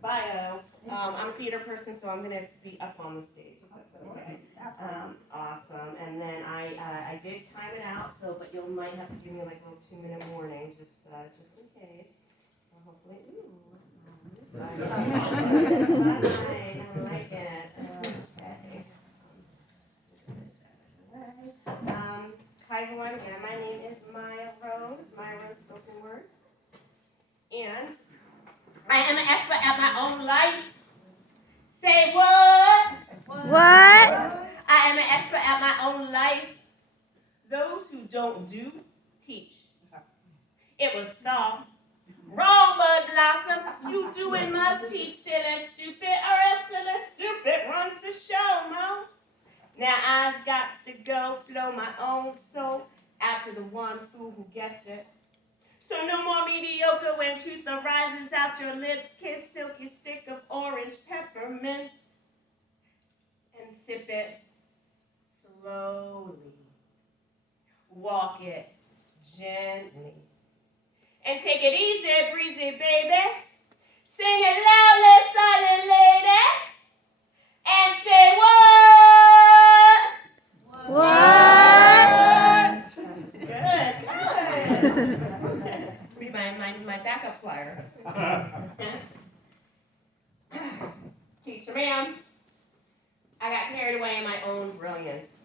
bio. I'm a theater person, so I'm going to be up on the stage. If that's okay. Awesome. And then I did time it out, but you might have to give me like a little 2-minute warning, just in case. Hopefully, I like it. Okay. Hi everyone. Again, my name is Maya Rose. Maya Rose Spoken Word, and I am an expert at my own life. Say what? What? I am an expert at my own life. Those who don't do, teach. It was thought. Wrong, Bud Blossom. You do and must teach, silly stupid, or else silly stupid runs the show, Mo. Now I's got to go flow my own soul out to the one fool who gets it. So no more mediocre when truth arises out your lips. Kiss silky stick of orange peppermint and sip it slowly. Walk it gently. And take it easy, breezy, baby. Sing it loudly, silent lady. And say what? Good. Be my backup choir. Teacher, ma'am. I got carried away in my own brilliance.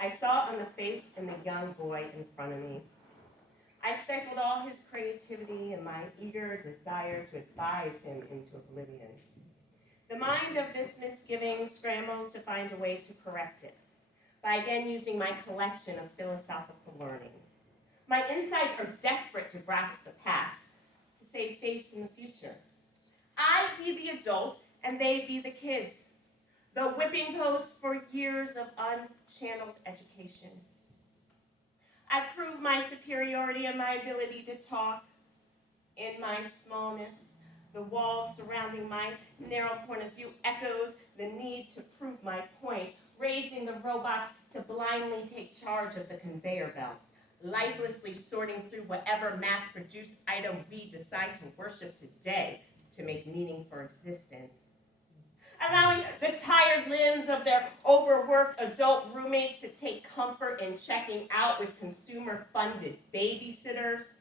I saw it on the face of the young boy in front of me. I stifled all his creativity and my eager desire to advise him into oblivion. The mind of this misgiving scrambles to find a way to correct it by again using my collection of philosophical learnings. My insides are desperate to grasp the past, to save face in the future. I be the adult and they be the kids, the whipping post for years of unchanneled education. I prove my superiority and my ability to talk in my smallness. The walls surrounding my narrow point of view echoes the need to prove my point, raising the robots to blindly take charge of the conveyor belts, lifelessly sorting through whatever mass-produced item we decide to worship today to make meaning for existence. Allowing the tired limbs of their overworked adult roommates to take comfort in checking out with consumer-funded babysitters.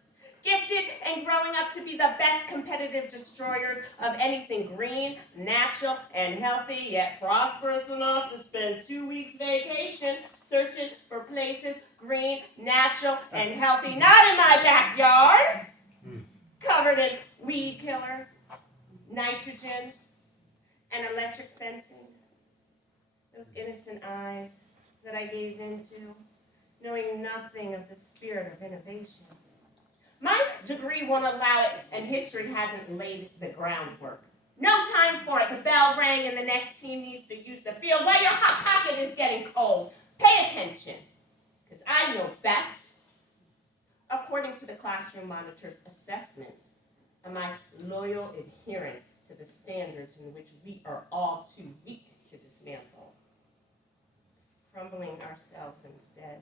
Gifted and growing up to be the best competitive destroyers of anything green, natural, and healthy, yet prosperous enough to spend 2 weeks vacation searching for places green, natural, and healthy, not in my backyard, covered in weed killer, nitrogen, and electric fencing. Those innocent eyes that I gaze into, knowing nothing of the spirit of innovation. My degree won't allow it, and history hasn't laid the groundwork. No time for it. The bell rang, and the next team needs to use the field while your hot pocket is getting cold. Pay attention, because I know best. According to the classroom monitor's assessment of my loyal adherence to the standards in which we are all too weak to dismantle, crumbling ourselves instead.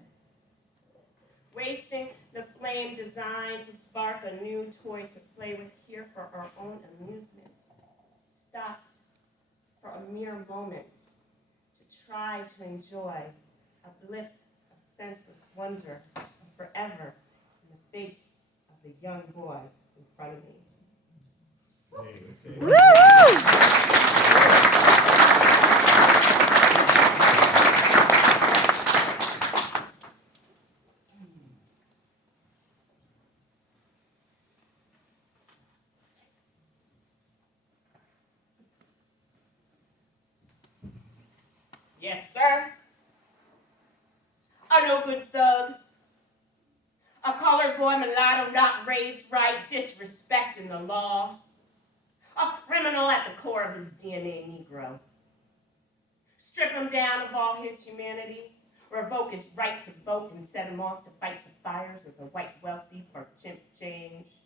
Wasting the flame designed to spark a new toy to play with here for our own amusement. Stopped for a mere moment to try to enjoy a blip of senseless wonder of forever in the face of the young boy in front of me. Woo! Yes, sir. A no good thug. A colored boy mulatto not raised right, disrespecting the law. A criminal at the core of his DNA Negro. Strip him down of all his humanity, revoke his right to vote and set him off to fight the fires of the white wealthy for chimp change.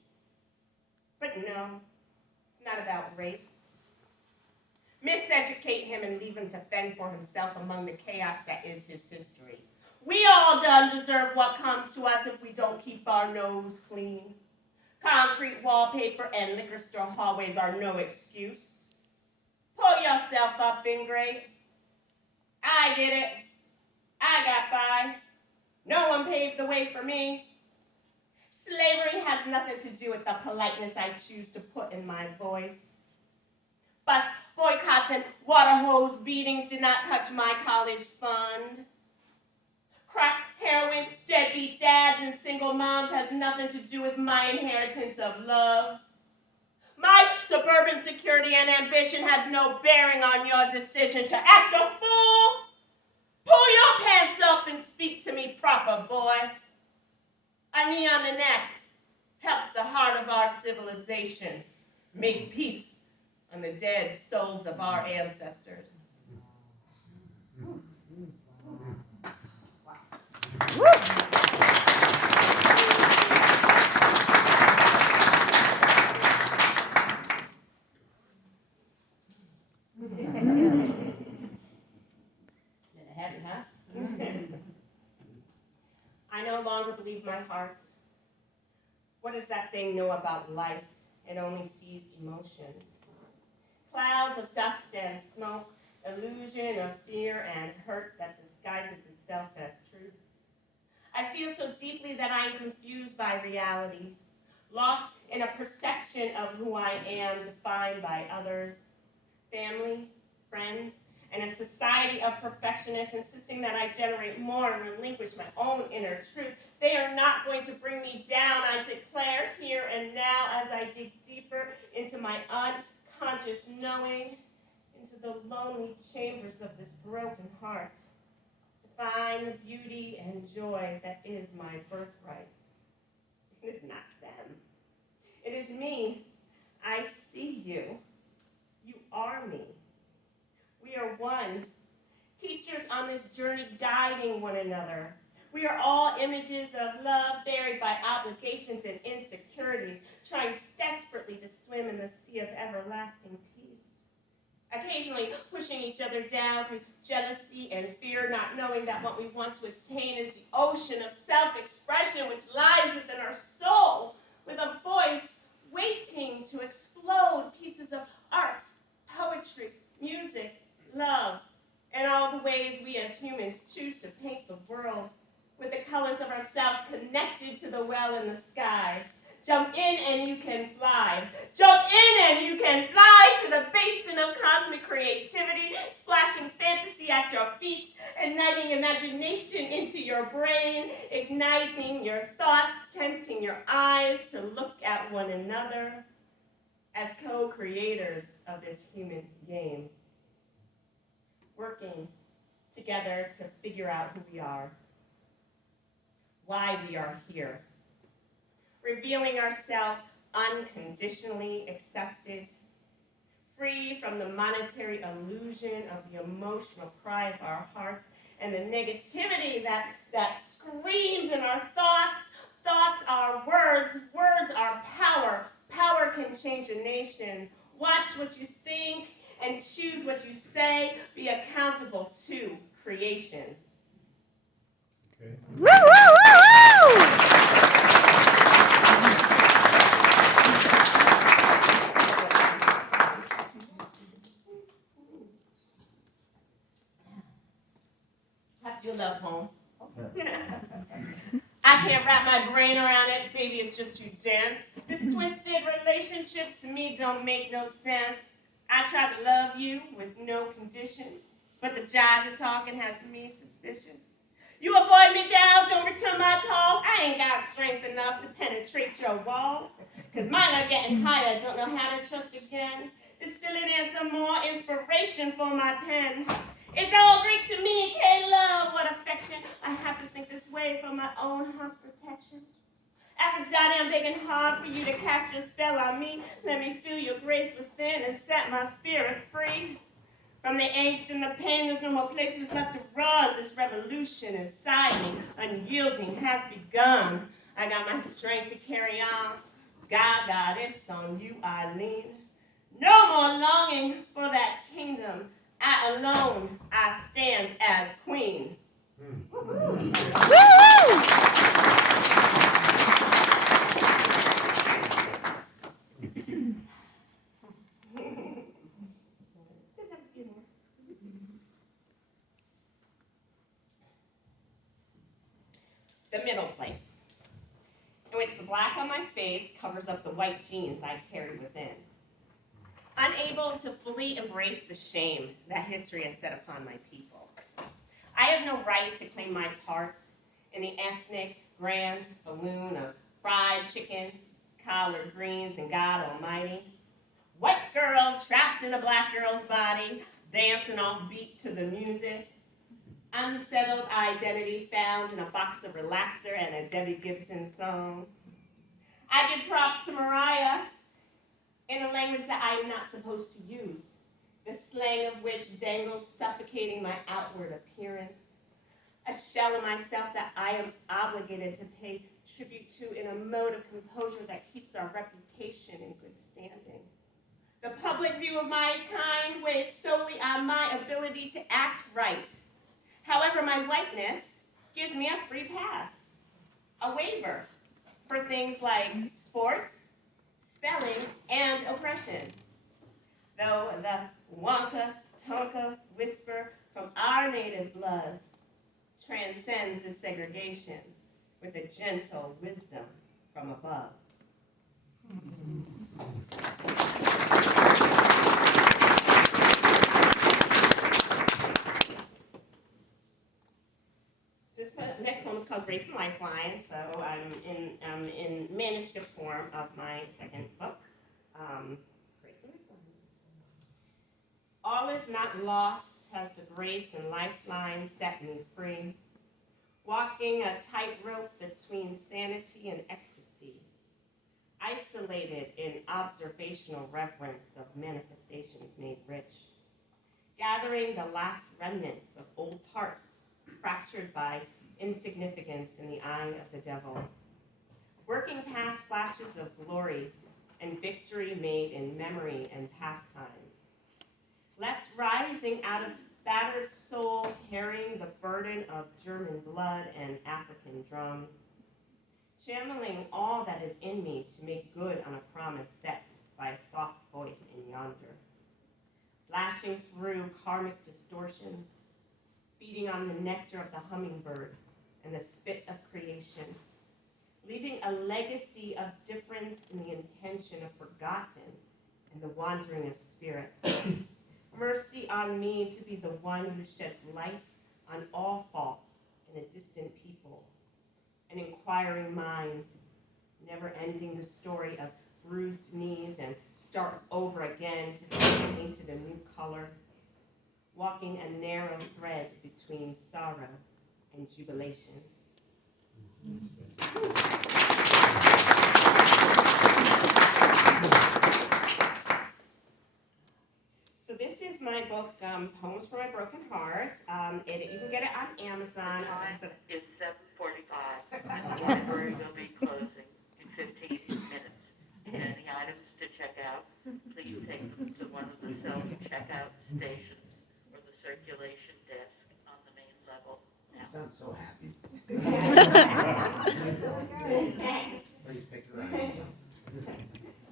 But no, it's not about race. Miseducate him and leave him to fend for himself among the chaos that is his history. We all done deserve what comes to us if we don't keep our nose clean. Concrete wallpaper and liquor store hallways are no excuse. Pull yourself up, ingrate. I did it. I got by. No one paved the way for me. Slavery has nothing to do with the politeness I choose to put in my voice. Bus boycotts and water hose beatings did not touch my college fund. Crack, heroin, deadbeat dads, and single moms has nothing to do with my inheritance of love. My suburban security and ambition has no bearing on your decision to act a fool. Pull your pants up and speak to me proper, boy. A knee on the neck helps the heart of our civilization make peace on the dead souls of our ancestors. Heavy, huh? I no longer believe my heart. What does that thing know about life? It only sees emotions. Clouds of dust and smoke, illusion of fear and hurt that disguises itself as truth. I feel so deeply that I am confused by reality, lost in a perception of who I am defined by others, family, friends, and a society of perfectionists insisting that I generate more and relinquish my own inner truth. They are not going to bring me down, I declare here and now as I dig deeper into my unconscious knowing, into the lonely chambers of this broken heart, to find the beauty and joy that is my birthright. It is not them. It is me. I see you. You are me. We are one, teachers on this journey guiding one another. We are all images of love buried by obligations and insecurities, trying desperately to swim in the sea of everlasting peace. Occasionally pushing each other down through jealousy and fear, not knowing that what we want to attain is the ocean of self-expression which lies within our soul, with a voice waiting to explode pieces of art, poetry, music, love, and all the ways we as humans choose to paint the world, with the colors of ourselves connected to the well in the sky. Jump in and you can fly. Jump in and you can fly to the basin of cosmic creativity, splashing fantasy at your feet, igniting imagination into your brain, igniting your thoughts, tempting your eyes to look at one another as co-creators of this human game. Working together to figure out who we are, why we are here, revealing ourselves unconditionally accepted, free from the monetary illusion of the emotional cry of our hearts and the negativity that screams in our thoughts. Thoughts are words, words are power. Power can change a nation. Watch what you think and choose what you say. Be accountable to creation. Woo, woo, woo, woo! Have to do a love poem. I can't wrap my brain around it. Baby, it's just too dense. This twisted relationship to me don't make no sense. I try to love you with no conditions, but the jive you're talking has me suspicious. You avoid me down, don't return my calls. I ain't got strength enough to penetrate your walls. Cause mine are getting higher, don't know how to trust again. This silly dance some more inspiration for my pen. It's all Greek to me, K-love, what affection. I have to think this way for my own heart's protection. Aphrodite, I'm begging hard for you to cast your spell on me. Let me feel your grace within and set my spirit free. From the angst and the pain, there's no more places left to run. This revolution inside me, unyielding, has begun. I got my strength to carry on. God, Goddess, on you I lean. No more longing for that kingdom. I alone, I stand as queen. Woo! the middle place, in which the black on my face covers up the white genes I carry within. Unable to fully embrace the shame that history has set upon my people. I have no right to claim my part in the ethnic grand balloon of fried chicken, collard greens, and God Almighty. White girl trapped in a black girl's body, dancing off beat to the music. Unsettled identity found in a box of relaxer and a Debbie Gibson song. I give props to Mariah in a language that I am not supposed to use, the slang of which dangles suffocating my outward appearance. A shell of myself that I am obligated to pay tribute to in a mode of composure that keeps our reputation in good standing. The public view of my kind weighs solely on my ability to act right. However, my whiteness gives me a free pass, a waiver for things like sports, spelling, and oppression. Though the Wonka Tonka whisper from our native bloods transcends the segregation with a gentle wisdom from above. So this next poem is called Grace and Lifeline, so I'm in manuscript form of my second book, Grace and Lifelines. All is not lost, has the grace and lifeline set me free, walking a tightrope between sanity and ecstasy, isolated in observational reverence of manifestations made rich, gathering the last remnants of old parts fractured by insignificance in the eye of the devil, working past flashes of glory and victory made in memory and pastimes, left rising out of battered soul carrying the burden of German blood and African drums, channeling all that is in me to make good on a promise set by a soft voice in yonder, flashing through karmic distortions, feeding on the nectar of the hummingbird and the spit of creation, leaving a legacy of difference in the intention of forgotten and the wandering of spirits. Mercy on me to be the one who sheds light on all faults in a distant people, an inquiring mind, never ending the story of bruised knees and start over again to see painted a new color, walking a narrow thread between sorrow and jubilation. So this is my book, Poems for My Broken Heart. You can get it on Amazon. It's 7:45. The library will be closing in 15 minutes. Any items to check out, please take them to one of the self-checkout stations or the circulation desk on the main level now. You sound so happy. Okay. Please pick your items up.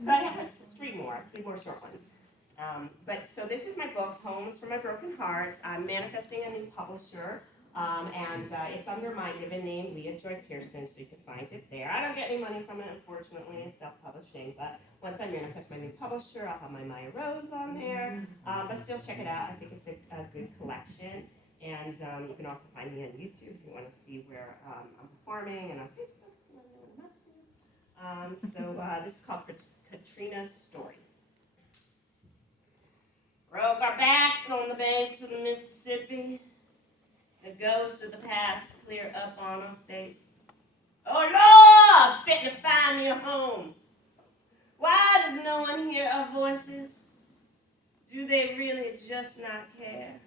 So I have three more short ones. So this is my book, Poems for My Broken Heart. I'm manifesting a new publisher, and it's under my given name, Leah Joy Pearson, so you can find it there. I don't get any money from it, unfortunately, it's self-publishing, but once I manifest my new publisher, I'll have my Maya Rose on there, but still check it out. I think it's a good collection, and you can also find me on YouTube if you want to see where I'm performing, and on Facebook, if you want to know what I'm up to. So this is called Katrina's Story. Broke our backs on the banks of the Mississippi. The ghosts of the past clear up on our face. Oh Lord, fit to find me a home. Why does no one hear our voices? Do they really just not care?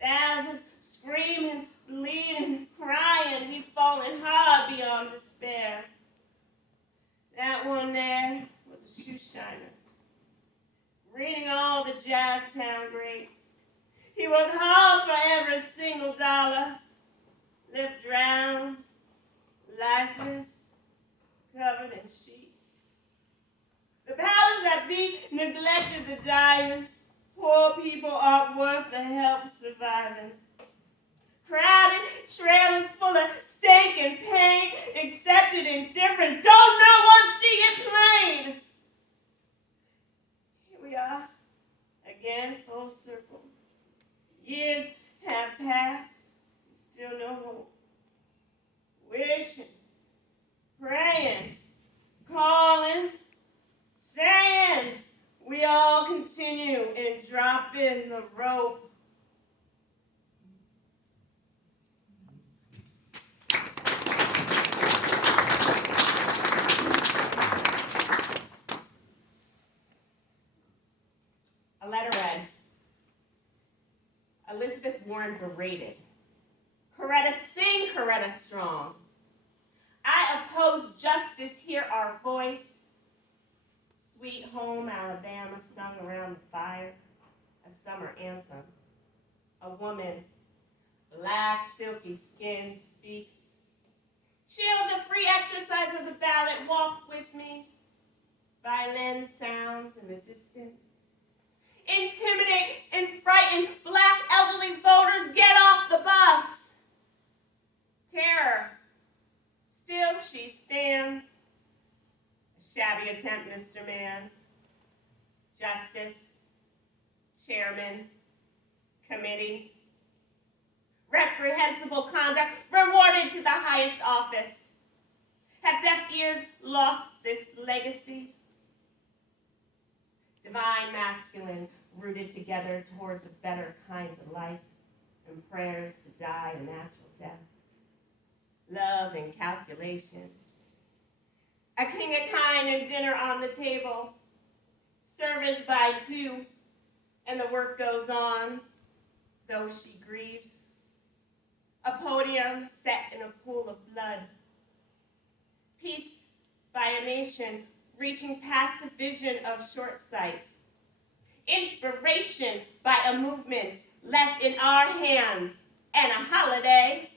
Thousands screaming, bleeding, crying, we've fallen hard beyond despair. That one there was a shoe shiner, reading all the Jazztown greats. He worked hard for every single dollar, left drowned, lifeless, covered in sheets. The powers that be neglected the dying. Poor people aren't worth the help surviving. Crowded trailers full of stank and pain, accepted indifference, don't no one see it plain. Here we are, again full circle. Years have passed, still no hope. Wishing, praying, calling, saying, we all continue and drop in the rope. A letter read, Elizabeth Warren berated. Coretta, sing, Coretta strong. I oppose justice, hear our voice. Sweet Home Alabama sung around the fire, a summer anthem. A woman, black silky skin speaks. Chill the free exercise of the ballot, walk with me. Violin sounds in the distance. Intimidate and frighten black elderly voters, get off the bus. Terror, still she stands. A shabby attempt, Mr. Man. Justice, chairman, committee. Reprehensible conduct rewarded to the highest office. Have deaf ears lost this legacy? Divine masculine rooted together towards a better kind of life and prayers to die a natural death. Love and calculation. A king of kind and dinner on the table. Service by two, and the work goes on, though she grieves. A podium set in a pool of blood. Peace by a nation reaching past a vision of short sight. Inspiration by a movement left in our hands, and a holiday.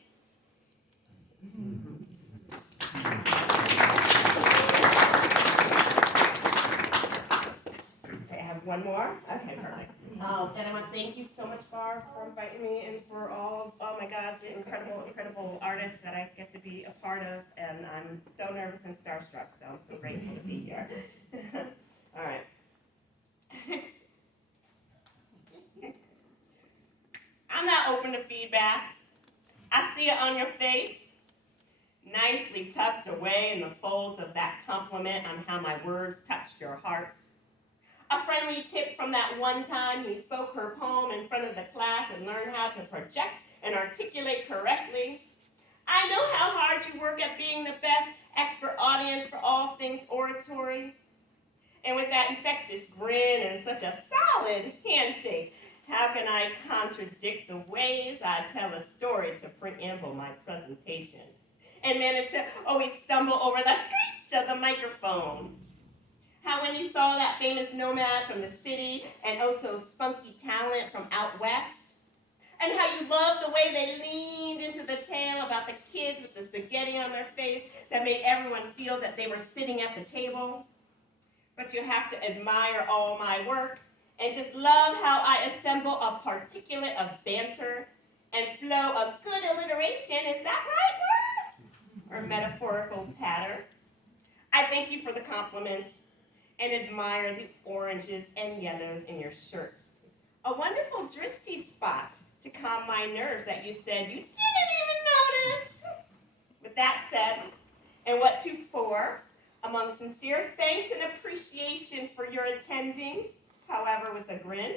Okay, I have one more. Okay, perfect. And I want to thank you so much, Barb, for inviting me and for all, oh my God, the incredible artists that I get to be a part of. And I'm so nervous and starstruck, so I'm so grateful to be here. All right. I'm not open to feedback. I see it on your face, nicely tucked away in the folds of that compliment on how my words touched your heart. A friendly tip from that one time he spoke her poem in front of the class and learned how to project and articulate correctly. I know how hard you work at being the best expert audience for all things oratory. And with that infectious grin and such a solid handshake, how can I contradict the ways I tell a story to preamble my presentation and manage to always stumble over the screech of the microphone? How when you saw that famous nomad from the city and oh so spunky talent from out west, and how you loved the way they leaned into the tale about the kids with the spaghetti on their face that made everyone feel that they were sitting at the table. But you have to admire all my work and just love how I assemble a particulate of banter and flow of good alliteration, is that right word? Or metaphorical patter. I thank you for the compliments and admire the oranges and yellows in your shirt. A wonderful dristy spot to calm my nerves that you said you didn't even notice. With that said, and what to for, among sincere thanks and appreciation for your attending, however with a grin,